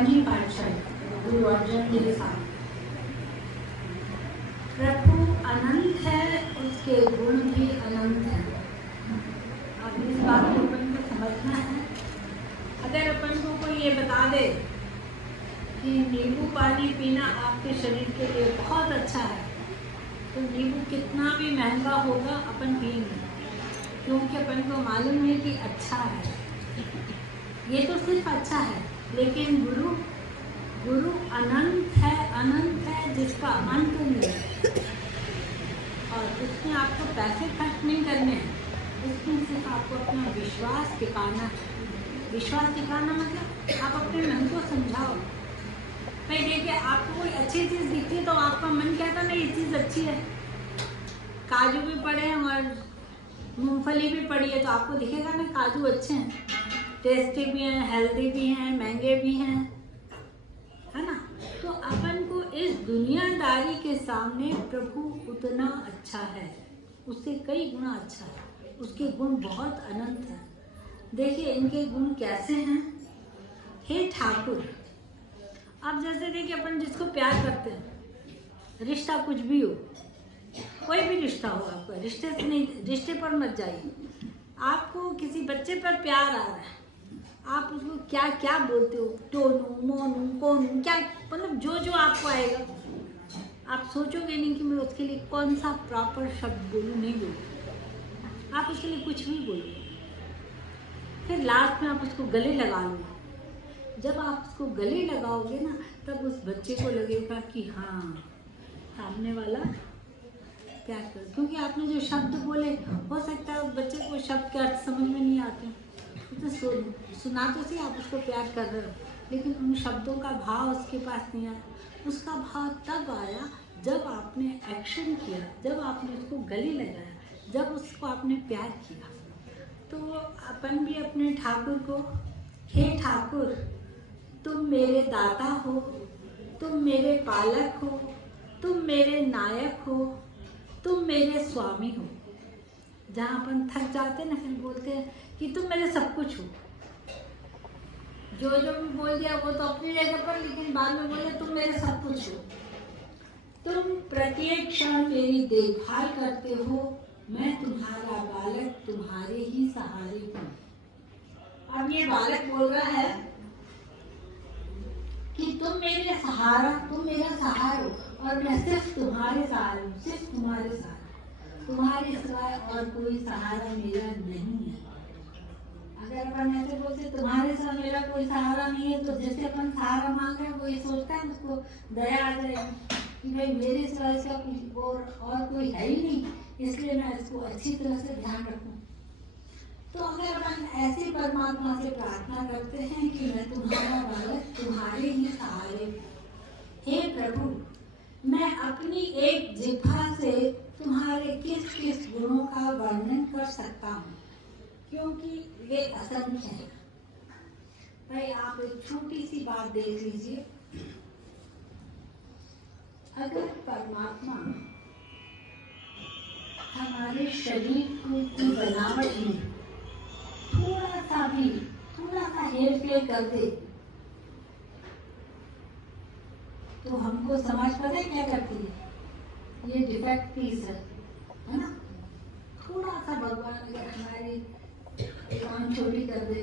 पंजी पातशाही गुरु अर्जन देव साहब। प्रभु अनंत है, उसके गुण भी अनंत है। अब इस बात को अपन को समझना है। अगर अपन को कोई ये बता दे कि नींबू पानी पीना आपके शरीर के लिए बहुत अच्छा है, तो नींबू कितना भी महंगा होगा अपन पिएंगे, क्योंकि अपन को मालूम है कि अच्छा है। ये तो सिर्फ अच्छा है, लेकिन गुरु अनंत है जिसका अंत नहीं है। और उसमें आपको पैसे खर्च नहीं करने हैं, उसमें सिर्फ आपको अपना विश्वास टिकाना है। विश्वास टिकाना मतलब आप अपने मन को समझाओ। भाई देखिए, आपको कोई अच्छी चीज़ दिखती है तो आपका मन कहता नहीं ये चीज़ अच्छी है। काजू भी पड़े हैं और मूंगफली भी पड़ी है तो आपको दिखेगा ना काजू अच्छे हैं, टेस्टी भी हैं, हेल्दी भी हैं, महंगे भी हैं, है ना। तो अपन को इस दुनियादारी के सामने प्रभु उतना अच्छा है, उससे कई गुना अच्छा है। उसके गुण बहुत अनंत हैं। देखिए इनके गुण कैसे हैं। हे ठाकुर, अब जैसे देखिए अपन जिसको प्यार करते हैं, रिश्ता कुछ भी हो, कोई भी रिश्ता हो, आपका रिश्ते से नहीं, रिश्ते पर मत जाइए। आपको किसी बच्चे पर प्यार आ रहा है, आप उसको क्या क्या बोलते हो, टोनू मोनू कोनू, क्या मतलब जो आपको आएगा। आप सोचोगे नहीं कि मैं उसके लिए कौन सा प्रॉपर शब्द बोलूँ, नहीं बोलूँ। आप उसके लिए कुछ भी बोलो, फिर लास्ट में आप उसको गले लगा लो। जब आप उसको गले लगाओगे ना, तब उस बच्चे को लगेगा कि हाँ सामने वाला प्यार कर, क्योंकि आपने जो शब्द बोले, हो सकता है उस बच्चे को शब्द के अर्थ समझ में नहीं आते, तो सुना तो सही आप उसको प्यार कर रहे हो, लेकिन उन शब्दों का भाव उसके पास नहीं आया। उसका भाव तब आया जब आपने एक्शन किया, जब आपने उसको गले लगाया, जब उसको आपने प्यार किया। तो अपन भी अपने ठाकुर को, हे ठाकुर तुम मेरे दाता हो, तुम मेरे पालक हो, तुम मेरे नायक हो, तुम मेरे स्वामी हो। जहाँ अपन थक जाते ना, फिर बोलते हैं कि तुम मेरे सब कुछ हो। जो भी बोल दिया वो तो अपनी जगह पर, लेकिन बाद में बोले तुम मेरे सब कुछ हो। तुम प्रत्येक क्षण मेरी देखभाल करते हो, मैं तुम्हारा बालक तुम्हारे ही सहारे हूँ। अब ये बालक बोल रहा है कि तुम मेरे सहारा, तुम मेरा सहारा हो, और मैं सिर्फ तुम्हारे सहारे हूँ, सिर्फ तुम्हारे सहारे। तुम्हारे सिवाय और कोई सहारा मेरा नहीं है। अगर अपन ऐसे बोलते तुम्हारे सिवाय मेरा कोई सहारा नहीं है, तो जैसे अपन सहारा मांग रहे हैं वो ये सोचता है उसको दया आ जाएगी कि भाई मेरे सिवाय इसका कुछ और कोई है ही नहीं, इसलिए मैं इसको अच्छी तरह से ध्यान रखूं। तो अगर अपन ऐसे परमात्मा से प्रार्थना करते हैं कि मैं तुम्हारा बालक तुम्हारे ही सहारे, हे प्रभु मैं अपनी एक जिह्वा से तुम्हारे किस किस गुणों का वर्णन कर सकता हूँ, क्योंकि वे असंख्य हैं। भाई आप एक छोटी सी बात देख लीजिए। अगर परमात्मा हमारे शरीर की बनावट में थोड़ा सा हेर फेर कर दे, तो हमको समझ पता है क्या करती है, ये डिफेक्ट पीस है ना। थोड़ा सा भगवान अगर हमारी कान छोटी कर दे,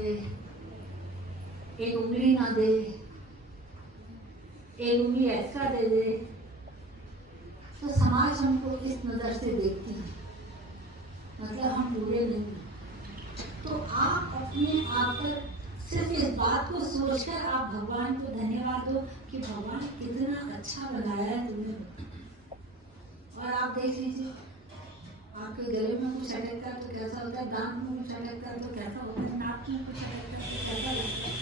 एक उंगली ना दे, एक उंगली एक्स्ट्रा दे दे, तो समाज हमको इस नजर से देखती है, मतलब हम बुरे नहीं हैं। तो आप अपने आप पर सिर्फ इस बात को सोचकर आप भगवान को धन्यवाद दो कि भगवान कितना अच्छा बनाया है तुमने। और आप देख लीजिए, आपके गले में कुछ अटकता है तो कैसा होता है, दांत में कुछ अटकता है तो कैसा होता है, नाक में कुछ अटकता है तो कैसा लगता है।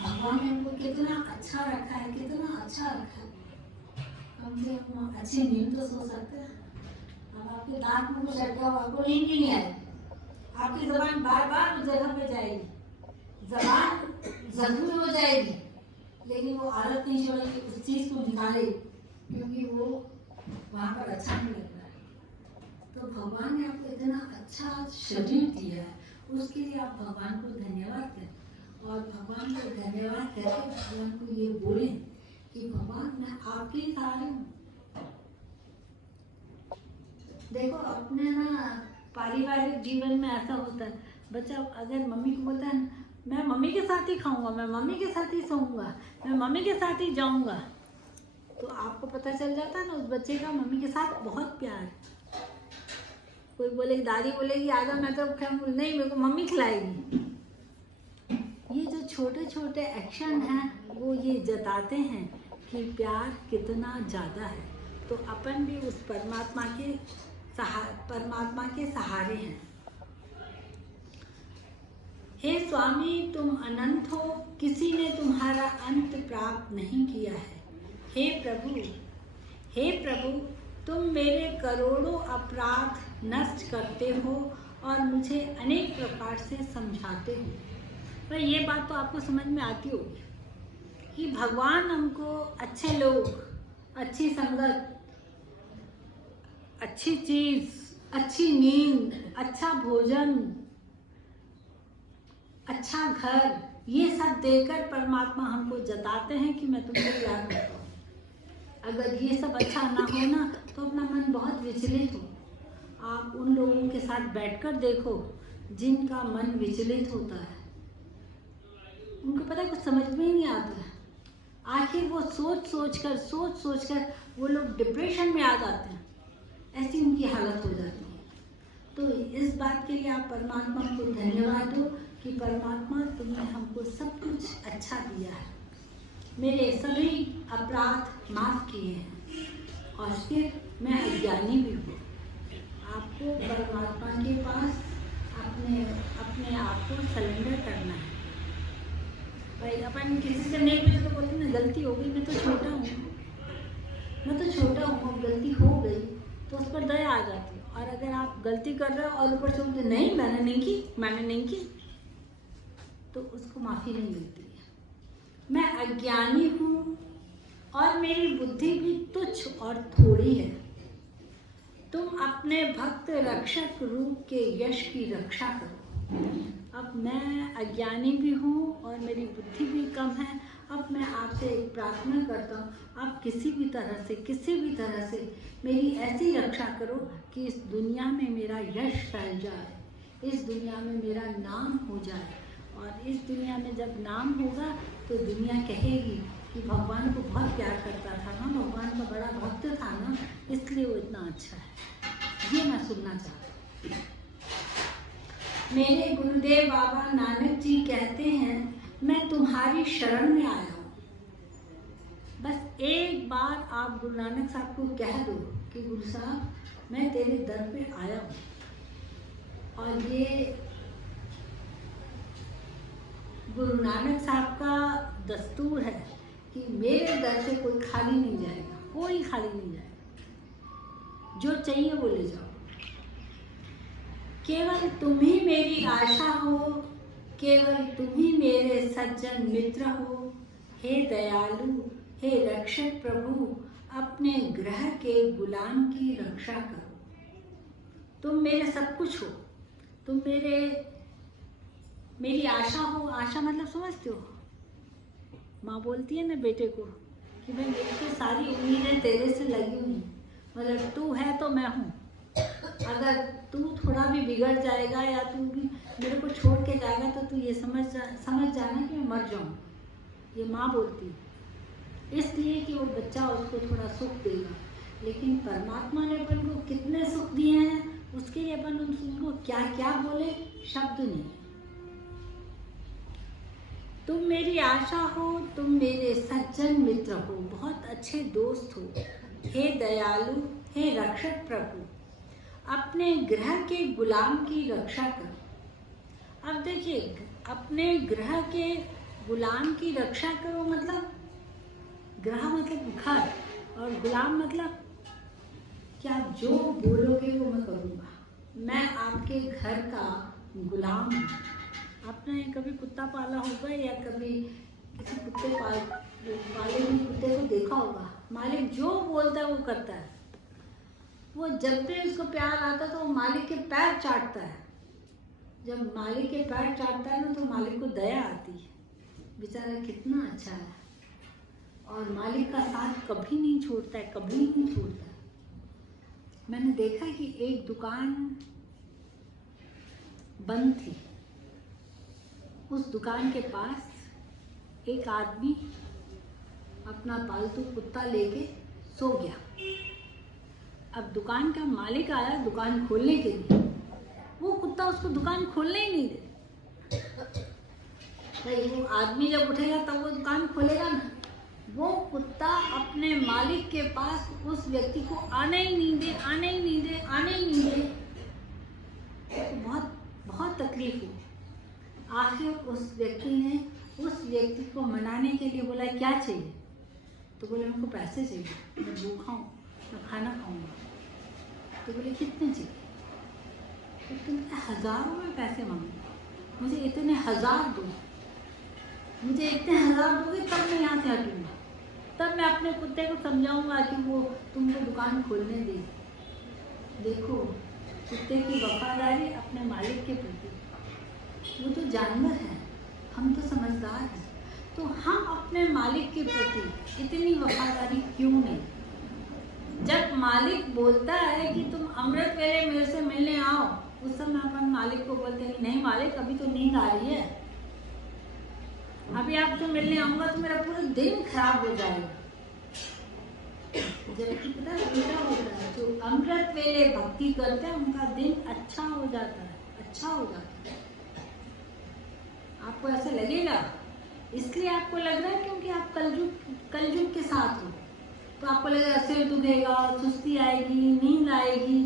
भगवान ने हमको कितना अच्छा रखा है, कितना अच्छा रखा है। कम से कम अच्छी नींद तो सो सकते हैं। अब आपके दांत में कुछ अटका हुआ, आपको नींद नहीं आएगी, आपकी जबान बार बार उस जगह पे जाएगी, जबान जख्मी हो जाएगी, लेकिन वो आदत नहीं छोड़ेगी उस चीज को निकाले, क्योंकि वो वहां पर अच्छा नहीं लग रहा है। तो भगवान ने आपको इतना अच्छा शरीर दिया है, उसके लिए आप भगवान को धन्यवाद दें। और भगवान को धन्यवाद कहते, भगवान को ये बोले कि भगवान मैं आपके सहारे हूँ। देखो अपने ना पारिवारिक जीवन में ऐसा होता है, बच्चा अगर मम्मी को बोलता है मैं मम्मी के साथ ही खाऊंगा, मैं मम्मी के साथ ही सोऊंगा, मैं मम्मी के साथ ही जाऊंगा, तो आपको पता चल जाता है ना उस बच्चे का मम्मी के साथ बहुत प्यार। कोई बोलेगी, दादी बोलेगी आ जाओ, मैं तो नहीं, मेरे को मम्मी खिलाएगी। ये जो छोटे छोटे एक्शन हैं वो ये जताते हैं कि प्यार कितना ज़्यादा है। तो अपन भी उस परमात्मा के सहारे हैं। हे स्वामी तुम अनंत हो, किसी ने तुम्हारा अंत प्राप्त नहीं किया है। हे प्रभु तुम मेरे करोड़ों अपराध नष्ट करते हो और मुझे अनेक प्रकार से समझाते हो। पर ये बात तो आपको समझ में आती होगी कि भगवान हमको अच्छे लोग, अच्छी संगत, अच्छी चीज, अच्छी नींद, अच्छा भोजन, अच्छा घर, ये सब देकर परमात्मा हमको जताते हैं कि मैं तुमको प्यार करता हूँ। अगर ये सब अच्छा ना हो ना तो अपना मन बहुत विचलित हो। आप उन लोगों के साथ बैठकर देखो जिनका मन विचलित होता है, उनको पता है कुछ समझ में ही नहीं आता है। आखिर वो सोच सोच कर वो लोग डिप्रेशन में आ जाते हैं, ऐसी उनकी हालत हो जाती है। तो इस बात के लिए आप परमात्मा को धन्यवाद दो कि परमात्मा तुमने हमको सब कुछ अच्छा दिया है, मेरे सभी अपराध माफ किए हैं और फिर मैं अज्ञानी भी हूँ। आपको परमात्मा के पास अपने आप को सरेंडर करना है। भाई अपन किसी से नहीं पूछे तो बोलते ना गलती हो गई, मैं तो छोटा हूँ, अब गलती हो गई तो उस पर दया आ जाती है। और अगर आप गलती कर रहे हो और ऊपर से बोलते नहीं मैंने नहीं की तो उसको माफ़ी नहीं मिलती है। मैं अज्ञानी हूँ और मेरी बुद्धि भी तुच्छ और थोड़ी है। तुम अपने भक्त रक्षक रूप के यश की रक्षा करो। अब मैं अज्ञानी भी हूँ और मेरी बुद्धि भी कम है। अब मैं आपसे एक प्रार्थना करता हूँ, आप किसी भी तरह से मेरी ऐसी रक्षा करो कि इस दुनिया में मेरा यश फैल जाए, इस दुनिया में मेरा नाम हो जाए। और इस दुनिया में जब नाम होगा तो दुनिया कहेगी कि भगवान को बहुत प्यार करता था ना, भगवान का बड़ा भक्त था ना, इसलिए वो इतना अच्छा है। ये मैं सुनना चाहती हूँ। मेरे गुरुदेव बाबा नानक जी कहते हैं मैं तुम्हारी शरण में आया हूँ। बस एक बार आप गुरु नानक साहब को कह दो कि गुरु साहब मैं तेरे दर पे आया हूँ। और ये गुरु नानक साहब का दस्तूर है कि मेरे दर से कोई खाली नहीं जाएगा, कोई खाली नहीं जाएगा, जो चाहिए वो ले जाओ। केवल तुम ही मेरी आशा हो, केवल तुम ही मेरे सज्जन मित्र हो। हे दयालु, हे रक्षक प्रभु, अपने ग्रह के गुलाम की रक्षा करो। तुम मेरे सब कुछ हो, तुम मेरी आशा हो। आशा मतलब समझते हो, माँ बोलती है ना बेटे को कि मैं मेरी तो सारी उम्मीदें तेरे से लगी हुई, मतलब तू है तो मैं हूँ। अगर तू थोड़ा भी बिगड़ जाएगा या तू भी मेरे को छोड़ के जाएगा तो तू ये समझ जाना कि मैं मर जाऊँ। ये माँ बोलती है, इसलिए कि वो बच्चा उसको थोड़ा सुख देगा। लेकिन परमात्मा ने अपन को कितने सुख दिए हैं, उसके लिए अपन उनको क्या क्या बोले, शब्द नहीं। तुम मेरी आशा हो, तुम मेरे सज्जन मित्र हो, बहुत अच्छे दोस्त हो। हे दयालु, हे रक्षक प्रभु, अपने ग्रह के गुलाम की रक्षा करो। अब देखिए, अपने ग्रह के गुलाम की रक्षा करो मतलब ग्रह मतलब घर और गुलाम मतलब क्या जो बोलोगे वो मैं करूँगा। मैं आपके घर का गुलाम हूँ। आपने कभी कुत्ता पाला होगा या कभी किसी कुत्ते पाले हुए कुत्ते को देखा होगा, मालिक जो बोलता है वो करता है। वो जब भी उसको प्यार आता है तो वो मालिक के पैर चाटता है। जब मालिक के पैर चाटता है ना तो मालिक को दया आती है। बेचारा कितना अच्छा है और मालिक का साथ कभी नहीं छोड़ता है, कभी नहीं छोड़ता है। मैंने देखा कि एक दुकान बंद थी, उस दुकान के पास एक आदमी अपना पालतू कुत्ता लेके सो गया। अब दुकान का मालिक आया दुकान खोलने के लिए, वो कुत्ता उसको दुकान खोलने ही नहीं दे। भाई वो आदमी जब उठेगा तब वो दुकान खोलेगा ना। वो कुत्ता अपने मालिक के पास उस व्यक्ति को आने ही नहीं दे, आने ही नहीं दे, आने ही नहीं दे। तो बहुत बहुत तकलीफ हुई। आखिर उस व्यक्ति ने उस व्यक्ति को मनाने के लिए बोला क्या चाहिए, तो बोले हमको पैसे चाहिए, मैं भूखा हूँ, मैं खाना खाऊंगा। तो बोले कितने चाहिए, तो तुम हज़ारों में पैसे मांगो, मुझे इतने 1000 दो, मुझे इतने 1000 दोगे तब मैं यहाँ से हटूँगा, तब मैं अपने कुत्ते को समझाऊंगा कि वो तुमको दुकान खोलने दे। देखो कुत्ते की वफादारी अपने मालिक के प्रति, वो तो जानवर है, हम तो समझदार हैं, तो हम अपने मालिक के प्रति इतनी वफादारी क्यों नहीं। जब मालिक बोलता है कि तुम अमृत वेले मेरे से मिलने आओ, उस समय अपन मालिक को बोलते हैं कि नहीं मालिक अभी तो नींद आ रही है, अभी आपसे मिलने आऊंगा तो मेरा पूरा दिन खराब हो जाएगा। जबकि पता है उल्टा होता है, जो अमृत वेले भक्ति करते हैं उनका दिन अच्छा हो जाता है, अच्छा हो जाता है। आपको ऐसा लगेगा, इसलिए आपको लग रहा है क्योंकि आप कलयुग के साथ हो, तो आपको लगेगा सिर दुखेगा, सुस्ती आएगी, नींद आएगी।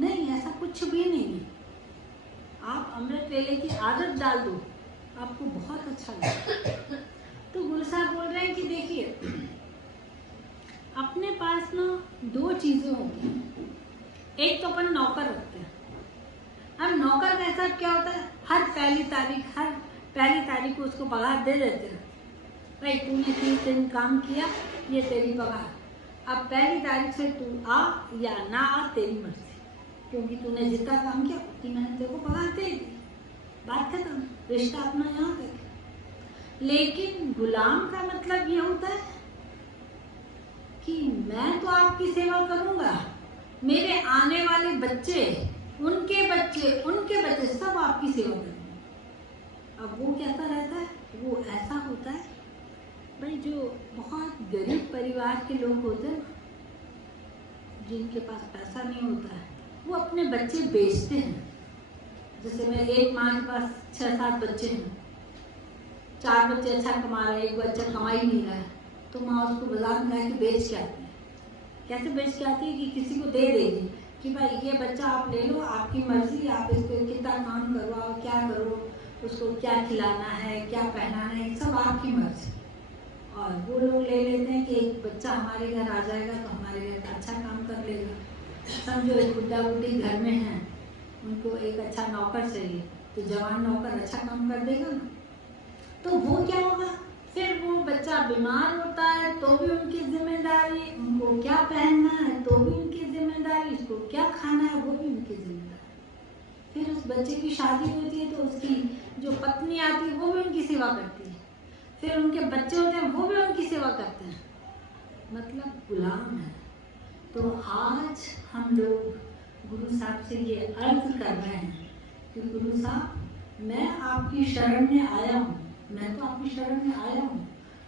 नहीं, ऐसा कुछ भी नहीं है। आप अमृत वेले की आदत डाल दो, आपको बहुत अच्छा लगेगा। तो गुरु साहब बोल रहे हैं कि देखिए अपने पास ना 2 चीज़ें होती हैं। एक तो अपन नौकर रखते हैं। अब नौकर का हिसाब क्या होता है, हर पहली तारीख को उसको पगार दे देते हैं, भाई तूने 30 दिन काम किया, ये तेरी पगार, अब पहली तारीख से तू आ या ना आ तेरी मर्जी, क्योंकि तूने जितना काम किया उतनी मैंने तेरे को पगार दे दी, बात खत्म, रिश्ता अपना यहाँ तक। लेकिन गुलाम का मतलब ये होता है कि मैं तो आपकी सेवा करूंगा, मेरे आने वाले बच्चे, उनके बच्चे सब आपकी सेवा करेंगे। अब वो कैसा रहता है, वो ऐसा होता है भाई जो बहुत गरीब परिवार के लोग होते हैं, जिनके पास पैसा नहीं होता है, वो अपने बच्चे बेचते हैं। जैसे मैं एक माँ के पास 6-7 बच्चे हैं, 4 बच्चे अच्छा कमा रहे हैं, एक बच्चा कमा ही नहीं रहा है, तो माँ उसको बाजार में लाके बेच के आती है। कैसे बेच के आती है कि किसी को दे देगी कि भाई ये बच्चा आप ले लो, आपकी मर्जी, आप इसको कितना काम करवाओ, क्या करो, उसको क्या खिलाना है, क्या पहनाना है, सब आपकी मर्जी। और वो लोग ले लेते हैं कि एक बच्चा हमारे घर आ जाएगा तो हमारे घर अच्छा काम कर लेगा। समझो एक बुढ़ा बुढ़ी घर में है, उनको एक अच्छा नौकर चाहिए, तो जवान नौकर अच्छा काम कर देगा ना, तो वो क्या होगा, फिर वो बच्चा बीमार होता है तो भी उनकी जिम्मेदारी, उनको क्या पहनना है तो भी उनकी जिम्मेदारी, उसको क्या खाना है वो भी उनकी जिम्मेदारी। फिर उस बच्चे की शादी होती है तो उसकी जो पत्नी आती है वो भी उनकी सेवा करती है, फिर उनके बच्चे होते हैं वो भी उनकी सेवा करते हैं, मतलब गुलाम है। तो आज हम लोग गुरु साहब से ये अर्ज कर रहे हैं कि गुरु साहब मैं आपकी शरण में आया हूँ, मैं तो आपकी शरण में आया हूँ,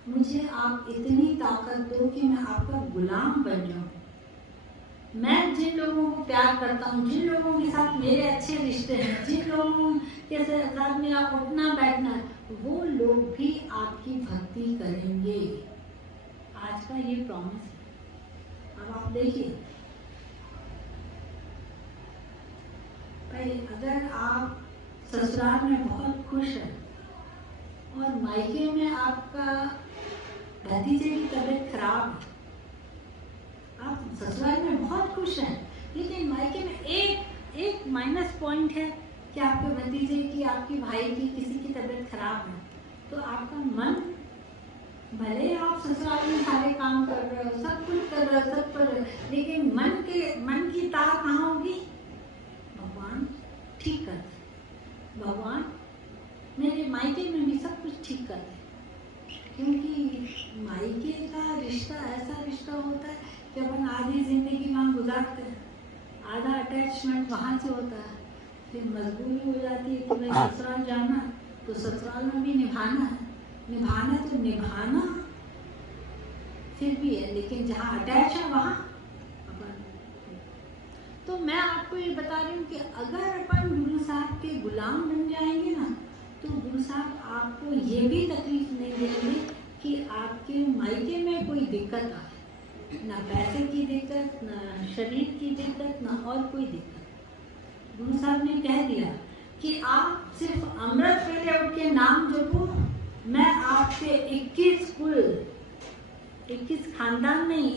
मुझे आप इतनी ताकत दो कि मैं आपका गुलाम बन जाऊँ। मैं जिन लोगों को प्यार करता हूँ, जिन लोगों के साथ मेरे अच्छे रिश्ते हैं, जिन लोगों के साथ मेरा उठना बैठना है, वो लोग भी आपकी भक्ति करेंगे। आज का ये प्रॉमिस है। अब आप देखिए भाई, अगर आप ससुराल में बहुत खुश हैं और मायके में आपका भतीजे की तबीयत खराब है, आप ससुराल में बहुत खुश हैं लेकिन मायके में एक माइनस पॉइंट है कि आपके भतीजे की, आपके भाई की, किसी की तबीयत खराब है, तो आपका मन, भले आप ससुराल में सारे काम कर रहे हो, सब कुछ कर रहे हो, सब कर रहे हो, लेकिन मन की तार कहाँ होगी, भगवान ठीक कर, भगवान मेरे मायके में भी सब कुछ ठीक कर दे, क्योंकि मायके का रिश्ता ऐसा रिश्ता होता है कि अपन आधी जिंदगी वहाँ गुजारते हैं, आधा अटैचमेंट वहाँ से होता है, फिर मजबूरी हो जाती है कि भाई ससुराल जाना, तो ससुराल में भी निभाना है, निभाना फिर भी है, लेकिन जहाँ अटैच है वहाँ अपन। तो मैं आपको ये बता रही हूँ कि अगर अपन गुरु साहब के गुलाम बन जाएंगे ना, तो गुरु साहब आपको ये भी तकलीफ नहीं देंगे कि आपके मायके में कोई दिक्कत आए, ना पैसे की दिक्कत, ना शरीर की दिक्कत, ना और कोई दिक्कत। गुरु साहब ने कह दिया कि आप सिर्फ अमृत वेले उठ के नाम जपो, मैं आपके 21 कुल, 21 खानदान नहीं,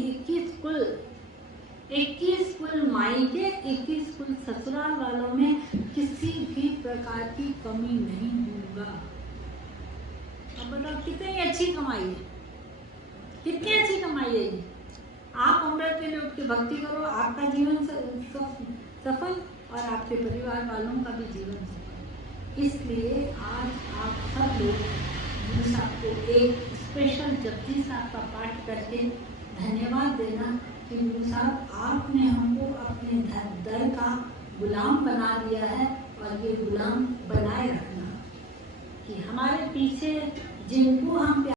21 कुल मायके, 21 कुल ससुराल वालों में किसी भी प्रकार की कमी नहीं होगा। अब बताओ कितनी अच्छी कमाई है, कितनी अच्छी कमाई है ये। आप अमृत वेले उठ के भक्ति करो, आपका जीवन सफल और आपके परिवार वालों का भी जीवन सफल। इसलिए आज आप सब लोग गुरु साहब को एक स्पेशल जपजी साहब का पाठ करके धन्यवाद देना कि गुरु साहब आपने हमको अपने दर का गुलाम बना दिया है, और ये गुलाम बनाए रखना कि हमारे पीछे जिनको हम